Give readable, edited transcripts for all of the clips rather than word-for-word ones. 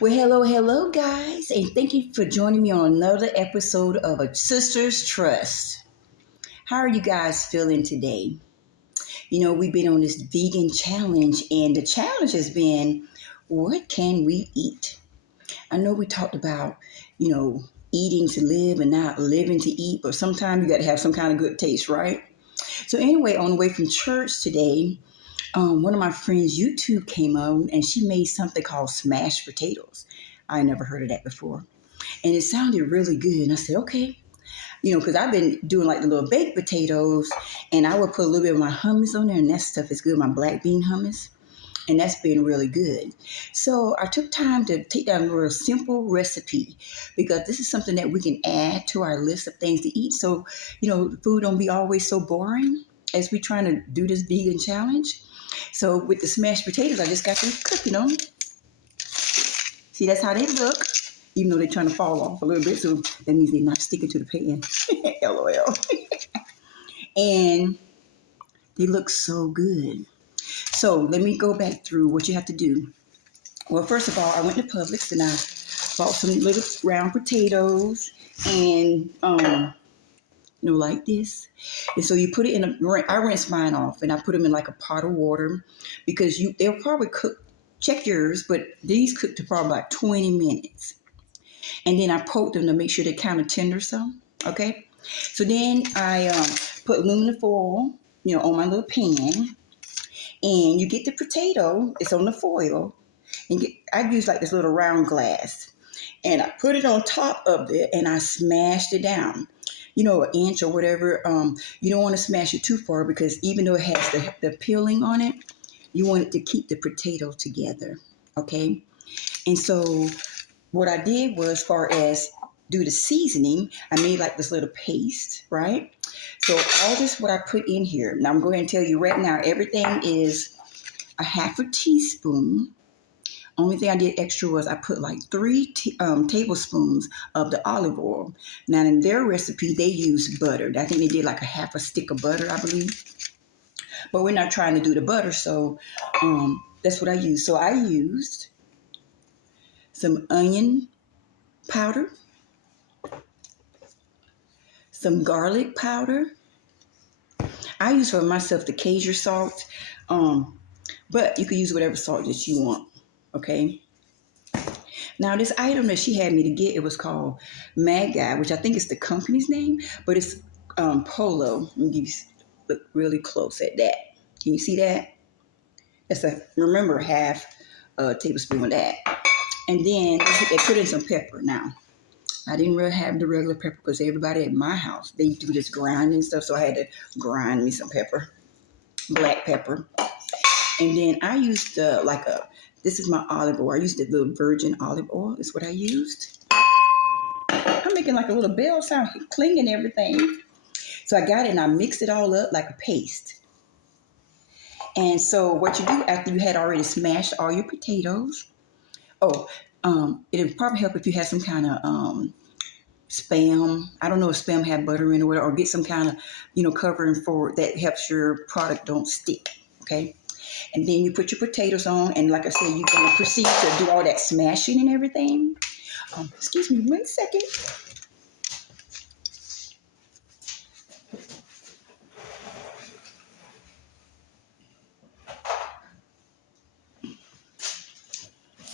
Well, hello, guys, and thank you for joining me on another episode of A Sister's Trust. How are you guys feeling today? We've been on this vegan challenge, and the challenge has been what can we eat? I know we talked about, you know, eating to live and not living to eat, but sometimes you got to have some kind of good taste, right? So, anyway, on the way from church today, one of my friends' YouTube came on and she made something called smashed potatoes. I never heard of that before. And it sounded really good. And I said, okay. Because I've been doing like the little baked potatoes and I would put a little bit of my hummus on there and that stuff is good, my black bean hummus. And that's been really good. So I took time to take down a little simple recipe because this is something that we can add to our list of things to eat. So, the food don't be always so boring as we trying to do this vegan challenge. So with the smashed potatoes, I just got them cooking them. See, that's how they look, even though they're trying to fall off a little bit. So that means they're not sticking to the pan. LOL. And they look so good. So let me go back through what you have to do. Well, first of all, I went to Publix and I bought some little round potatoes and, like this. And so you put it I rinse mine off and I put them in like a pot of water because they'll probably cook, check yours, but these cook to probably like 20 minutes. And then I poke them to make sure they're kind of tender some, okay? So then I put aluminum foil, on my little pan. And you get the potato, it's on the foil. And I use like this little round glass. And I put it on top of it and I smashed it down. An inch or whatever. You don't want to smash it too far because even though it has the peeling on it, you want it to keep the potato together, okay? And so what I did was, as far as do the seasoning, I made like this little paste, right? So all this, what I put in here. Now I'm going to tell you right now, everything is a half a teaspoon. Only thing I did extra was I put like 3 tablespoons of the olive oil. Now in their recipe, they use butter. I think they did like a half a stick of butter, I believe. But we're not trying to do the butter, so that's what I used. So I used some onion powder, some garlic powder. I use for myself the Cajun salt, but you can use whatever salt that you want, okay? Now, this item that she had me to get, it was called Maggi, which I think is the company's name, but it's Polo. Let me give you look really close at that. Can you see that? That's remember, half a tablespoon of that. And then they put in some pepper. Now, I didn't really have the regular pepper because everybody at my house, they do this grinding stuff, so I had to grind me some pepper, black pepper. And then I used this is my olive oil. I used the little virgin olive oil. Is what I used. I'm making like a little bell sound, clinging everything. So I got it and I mixed it all up like a paste. And so what you do after you had already smashed all your potatoes. Oh, it'd probably help if you had some kind of Spam. I don't know if Spam had butter in it or get some kind of, covering for that helps your product don't stick. Okay. And then you put your potatoes on, and like I said, you're going to proceed to do all that smashing and everything. Excuse me 1 second.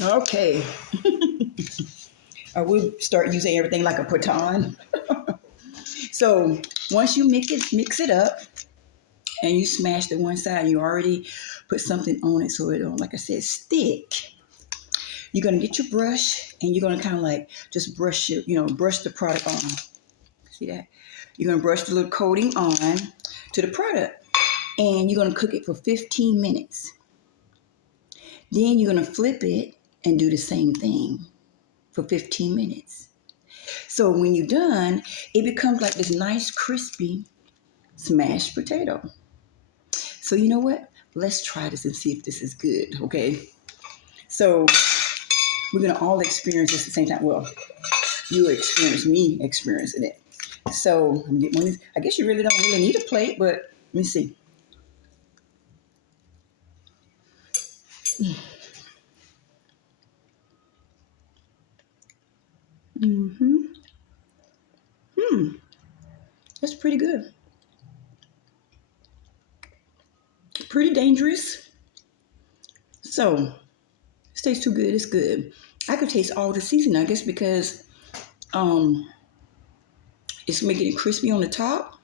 Okay. I will start using everything like a baton. So once you mix it up, and you smash the one side, you already put something on it so it don't, like I said, stick. You're gonna get your brush and you're gonna kind of like just brush brush the product on. See that? You're gonna brush the little coating on to the product, and you're gonna cook it for 15 minutes. Then you're gonna flip it and do the same thing for 15 minutes. So when you're done, it becomes like this nice crispy smashed potato. So you know what? Let's try this and see if this is good, okay? So we're gonna all experience this at the same time. Well, you experience me experiencing it. So I'm getting one of these. I guess you really don't really need a plate, but let me see. Mm-hmm. Hmm. That's pretty good. Pretty dangerous. So, this tastes too good. It's good. I could taste all the seasoning, I guess, because um, it's making it crispy on the top.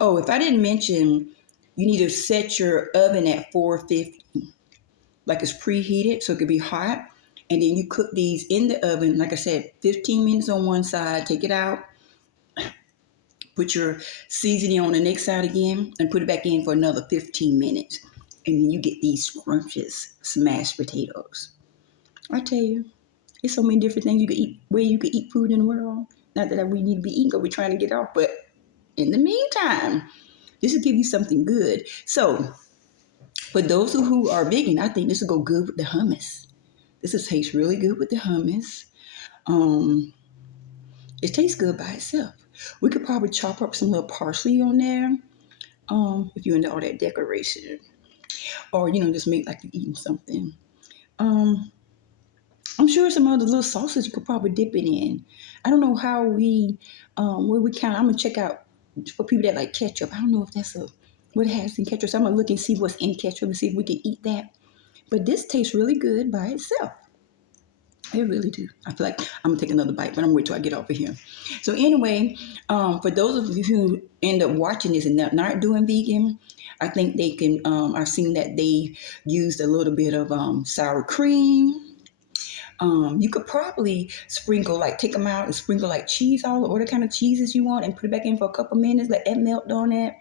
Oh, if I didn't mention, you need to set your oven at 450, like it's preheated, so it could be hot. And then you cook these in the oven, like I said, 15 minutes on one side, take it out, put your seasoning on the next side again, and put it back in for another 15 minutes. And then you get these scrumptious smashed potatoes. I tell you, there's so many different things you could eat, where you could eat food in the world. Not that we need to be eating, but we're trying to get off. But in the meantime, this will give you something good. So, for those who are vegan, I think this will go good with the hummus. This will taste really good with the hummus. Um, it tastes good by itself. We could probably chop up some little parsley on there. If you're into all that decoration, or just make like you're eating something. Um, I'm sure some other little sauces you could probably dip it in. I don't know how where we count. I'm gonna check out for people that like ketchup. I don't know if that's what it has in ketchup. So I'm gonna look and see what's in ketchup and see if we can eat that. But this tastes really good by itself. I really do. I feel like I'm gonna take another bite, but I'm gonna wait till I get over here. So anyway, for those of you who end up watching this and not doing vegan, I think they can. I've seen that they used a little bit of sour cream. You could probably sprinkle, like take them out and sprinkle like cheese all over, the kind of cheeses you want, and put it back in for a couple minutes, let that melt on it.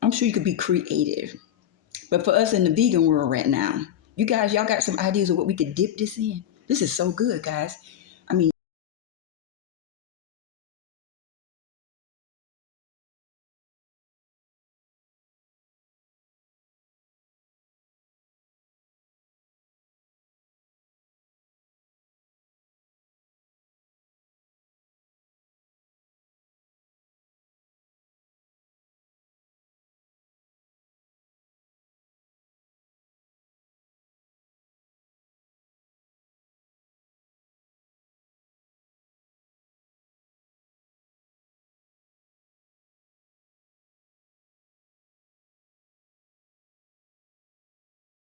I'm sure you could be creative. But for us in the vegan world right now, you guys, y'all got some ideas of what we could dip this in? This is so good, guys.